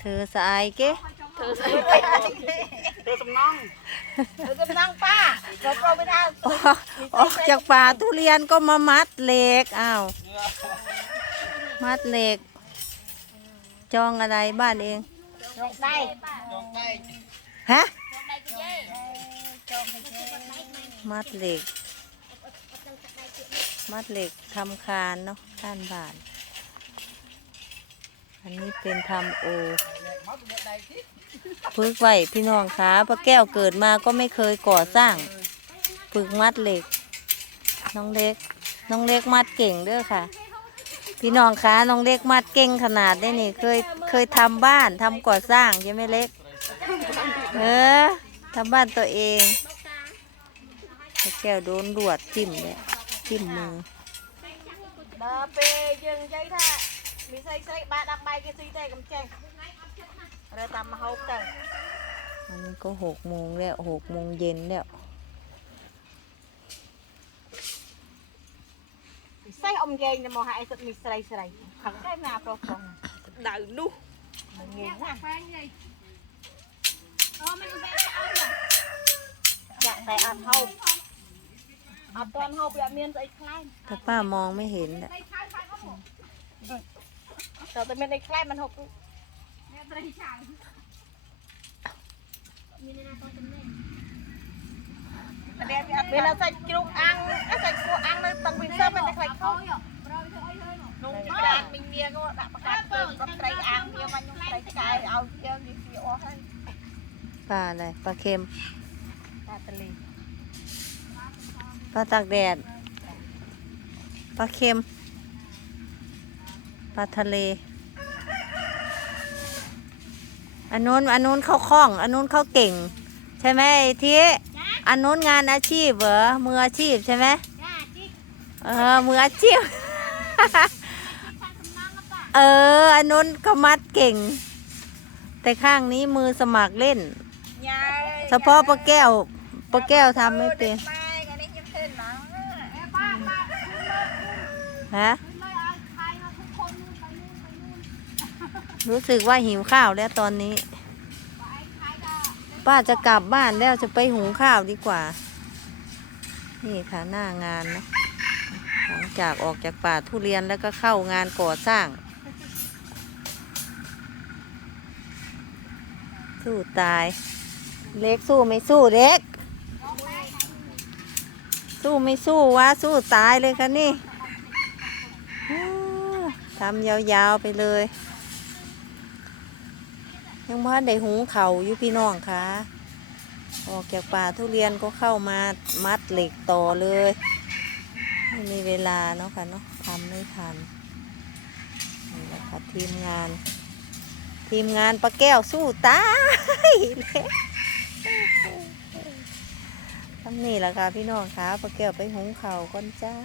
เธอสายเก้เธอใส่เธอสำน้องเธอก็นั่งป้าเราก็ไม่ได้ออกออกจากป่าทุเรียนก็มามัดเหล็กอ้าวมัดเหล็ก จองอะไรบ้านเองลงได้ลองได้ฮะมัดเหล็ก มัดเหล็กทำคานเนาะด้านบาน อันนี้เป็นทำโอฝึกไว้พี่น้องคะพระแก้วเกิดมาก็ไม่เคยก่อสร้างฝึกมัดเหล็ก น้องเล็ก น้องเล็กมัดเก่งเด้อค่ะ พี่น้องคะน้องเล็กมัดเก่งขนาดได้นี่ เคยเคยทำบ้านทำก่อสร้างใช่ไหมเล็ก เออทำบ้านตัวเองพระแก้วโดนลวดจิ้มเลยจิ้มมือ เดินไปยังใจท่ามีใส่ใส่บาดักใบกันซีได้กำแจงเราตามมาเฮากันอันนี้ก็หกโมงแล้วหกโมงเย็นแล้วใส่อมเย็นจะมองหาไอ้สัตว์มีใส่ใส่ขังได้นาโปรฟองดาวดูมันเงี้ยนะอยากแต่อันเฮาอันตอนเฮาแบบเมียนใส่คล้ายถ้าป้ามองไม่เห็นน่ะ เราจะไม่ได้แคล้มันหกแม่บริจาคมีในนาตอนจำแนกเวลาใส่กรุ๊กอังใส่กรุ๊กอังเลยตังวินเซอร์มันจะใครเข้าลงกลางมิงเมียก็ประกาศเปิดก็ไตรอังเมีมันยังไตรกายเอาเยอะมีฟีออให้ปลาอะไรปลาเค็มปลาทะเลปลาตากแดดปลาเค็ม ลาทะเล อันนู้นอันนู้นเข้าคล่อง อันนู้นเข้าเก่ง ใช่ไหมไอ้ทีอันนู้นงานอาชีพเหรอมืออาชีพใช่ไหมเออมืออาชีพ เออ อันนู้นเขมัดเก่ง แต่ข้างนี้มือสมัครเล่น เฉพาะปลาแก้วปลาแก้วทำไม่เป็นฮะ รู้สึกว่าหิวข้าวแล้วตอนนี้ ป้าจะกลับบ้านแล้วจะไปหุงข้าวดีกว่า นี่ค่ะหน้างานนะ หลังจากออกจากป่าทุเรียนแล้วก็เข้างานก่อสร้าง สู้ตาย เล็กสู้ไม่สู้เล็ก สู้ไม่สู้วะสู้ตายเลยค่ะนี่ทำยาวๆไปเลย ยังพ่ได้หุงเขาอยู่พี่น้องคะออกจากป่าทุเรียนก็เข้ามามัดเหล็กต่อเลย ไม่มีเวลาเนาะค่ะเนาะทำไม่ทันนี่แหละค่ะทีมงาน ทีมงานปลาแก้วสู้ตายเลยทำนี่แหละค่ะพี่น้องคะปลาแก้วไปหุงเขาก่อนจ้า